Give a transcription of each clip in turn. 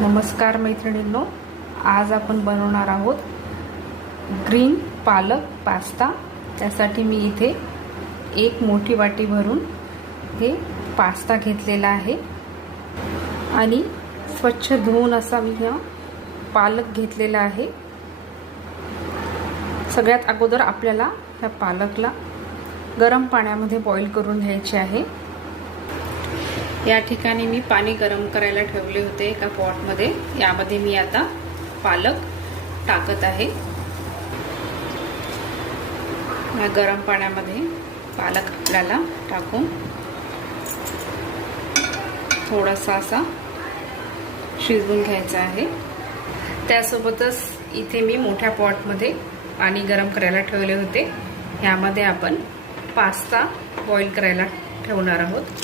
नमस्कार मैत्रिणींनो, आज आपण बनवणार आहोत ग्रीन पालक पास्ता। त्यासाठी मी इथे एक मोठी वाटी भरून हे पास्ता घेतलेला आहे आणि स्वच्छ धुवून असा मी हा पालक घेतलेला आहे। सगळ्यात अगोदर आपल्याला ह्या पालकला गरम पाण्यामध्ये बॉईल करून घ्यायचे आहे। या ठिकाणी मी पाणी गरम करायला ठेवले होते एका पॉटमध्ये। यामध्ये मी आता पालक टाकत आहे। या गरम पाण्यामध्ये पालक आपल्याला टाकून थोडासा असा शिजवून घ्यायचा आहे। त्यासोबतच इथे मी मोठ्या पॉटमध्ये पाणी गरम करायला ठेवले होते। यामध्ये आपण पास्ता बॉईल करायला ठेवणार आहोत।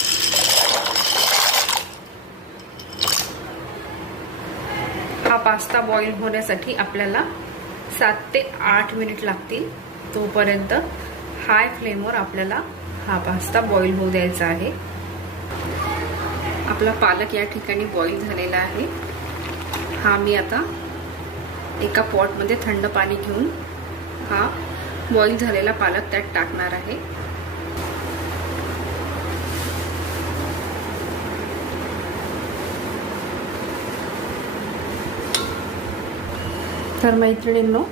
हा पास्ता बॉईल होण्यासाठी आपल्याला 7 ते 8 मिनिट लागतील। तोपर्यंत हाय फ्लेमवर आपल्याला हा पास्ता बॉईल होऊ द्यायचा आहे। आपला पालक या ठिकाणी बॉईल झालेला आहे। हा मी आता एका पॉटमध्ये थंड पाणी घेऊन हा बॉईल झालेला पालक त्यात टाकणार आहे। तर मैत्रिणींनो,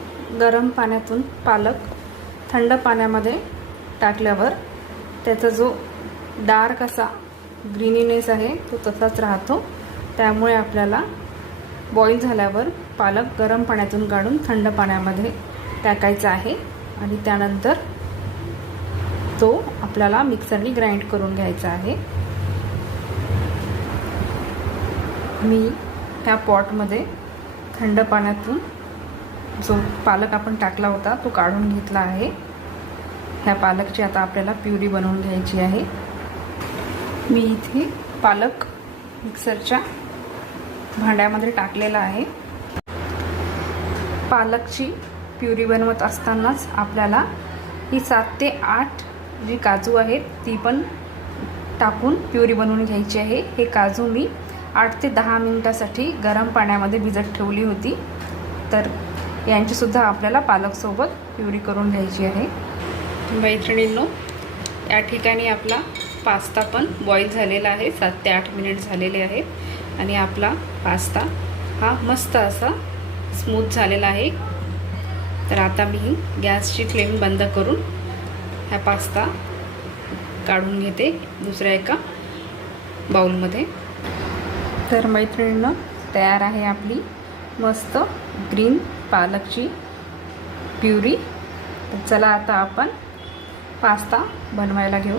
गरम पाण्यातून पालक थंड पाण्यामध्ये टाकल्यावर त्याचा जो डार्क असा ग्रीनीनेस आहे तो तसाच राहतो। त्यामुळे आपल्याला बॉईल झाल्यावर पालक गरम पाण्यातून काढून थंड पाण्यामध्ये टाकायचा आहे आणि त्यानंतर तो आपल्याला मिक्सरने ग्राइंड करून घ्यायचा आहे। मी ह्या पॉटमध्ये थंड पाण्यातून जो पालक आपण टाकला होता तो काढून घेतला आहे। ह्या पालकची आता आपल्याला प्युरी बनवून घ्यायची आहे। मी इथे पालक मिक्सरच्या भांड्यामध्ये टाकलेला आहे। पालकची प्युरी बनवत असतानाच आपल्याला ही 7 ते 8 जी काजू आहेत ती पण टाकून प्युरी बनवून घ्यायची आहे। हे काजू मी 8 ते 10 मिनिटासाठी गरम पाण्यामध्ये भिजत ठेवली होती। तर यांची सुद्धा आपल्याला पालकसोबत प्युरी करून घ्यायची आहे। मैत्रिणींनो, या ठिकाणी आपला पास्ता पण बॉईल झालेला आहे। 7 ते 8 मिनिट झालेले आहेत आणि आपला पास्ता हा मस्त असा स्मूथ झालेला आहे। तर आता मी गॅसची फ्लेम बंद करून हा पास्ता काढून घेते दुसऱ्या एका बाउलमध्ये। तर मैत्रिणींनो, तयार आहे आपली मस्त ग्रीन पालकची प्युरी। तर चला आता आपण पास्ता बनवायला घेऊ।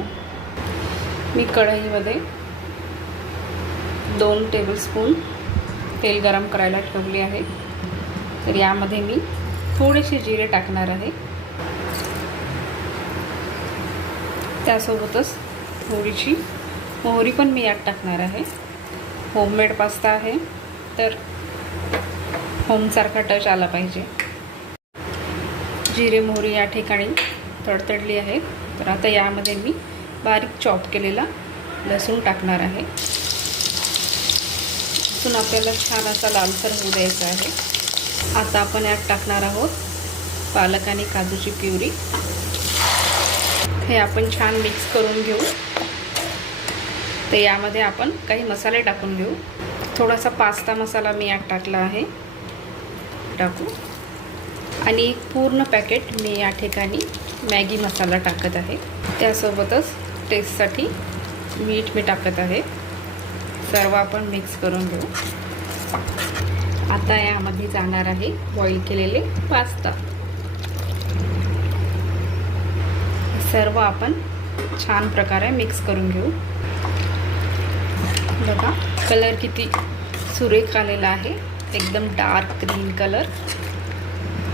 मी कढईमध्ये 2 टेबलस्पून तेल गरम करायला ठेवले आहे। तर यामध्ये मी थोडेसे जिरे टाकणार आहे। त्यासोबतच थोडीशी मोहरी पण मी यात टाकणार आहे। होममेड पास्ता आहे तर होमसारखा टच आला पाहिजे। जिरे मोहरी या ठिकाणी तडतडली आहे। तर आता यामध्ये मी बारीक चॉप केलेला लसूण टाकणार आहे। लसूण आपल्याला छान असा लालसर होऊ द्यायचा आहे। आता आपण यात टाकणार आहोत पालक आणि काजूची प्युरी। हे आपण छान मिक्स करून घेऊ। तर यामध्ये आपण काही मसाले टाकून घेऊ। थोडासा पास्ता मसाला मी यात टाकला आहे, टाकू। आणि एक पूर्ण पॅकेट मी या ठिकाणी मॅगी मसाला टाकत आहे। त्यासोबतच टेस्टसाठी मीठ मी टाकत आहे। सर्व आपण मिक्स करून घेऊ। आता यामध्ये जाणार आहे बॉईल केलेले पास्ता। सर्व आपण छान प्रकारे मिक्स करून घेऊ। बघा कलर किती सुरेख आलेला आहे, एकदम डार्क ग्रीन कलर।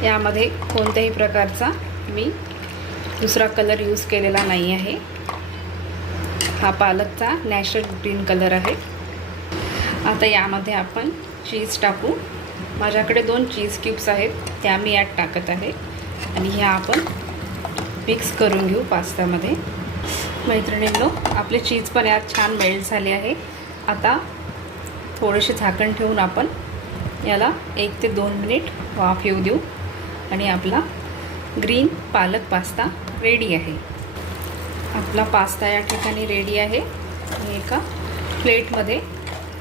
यामध्ये कोणत्याही प्रकारचा मी दुसरा कलर यूज केलेला नाही आहे। हा पालकचा नॅचरल ग्रीन कलर आहे। आता यामध्ये आपण चीज टाकू। माझ्याकडे 2 चीज क्यूब्स आहेत, त्या मी यात टाकत आहे आणि ह्या आपण मिक्स करून घेऊ पास्त्यामध्ये। मैत्रिणींनो, आपले चीज पण यात छान मेल्ट झाले आहे। आता थोडेसे झाकण ठेवून आपण याला 1 ते 2 मिनिट वाफ येऊ देऊ आणि आपला ग्रीन पालक पास्ता रेडी आहे. आपला पास्ता या ठिकाणी रेडी आहे. मी एका प्लेटमध्ये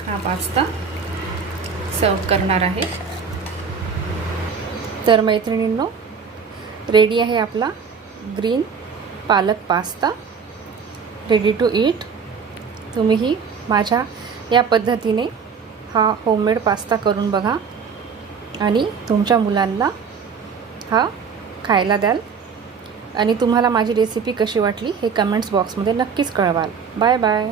हा पास्ता सर्व करणार आहे. तर मैत्रिणींनो, रेडी आहे आपला ग्रीन पालक पास्ता, रेडी टू ईट. तुम्हीही माझ्या या पद्धतीने हा होममेड पास्ता करून बघा आणि तुमच्या मुलांना हा खायला द्याल. आणि तुम्हाला माझी रेसिपी कशी वाटली हे कमेंट्स बॉक्समध्ये नक्कीच कळवाल. Bye bye.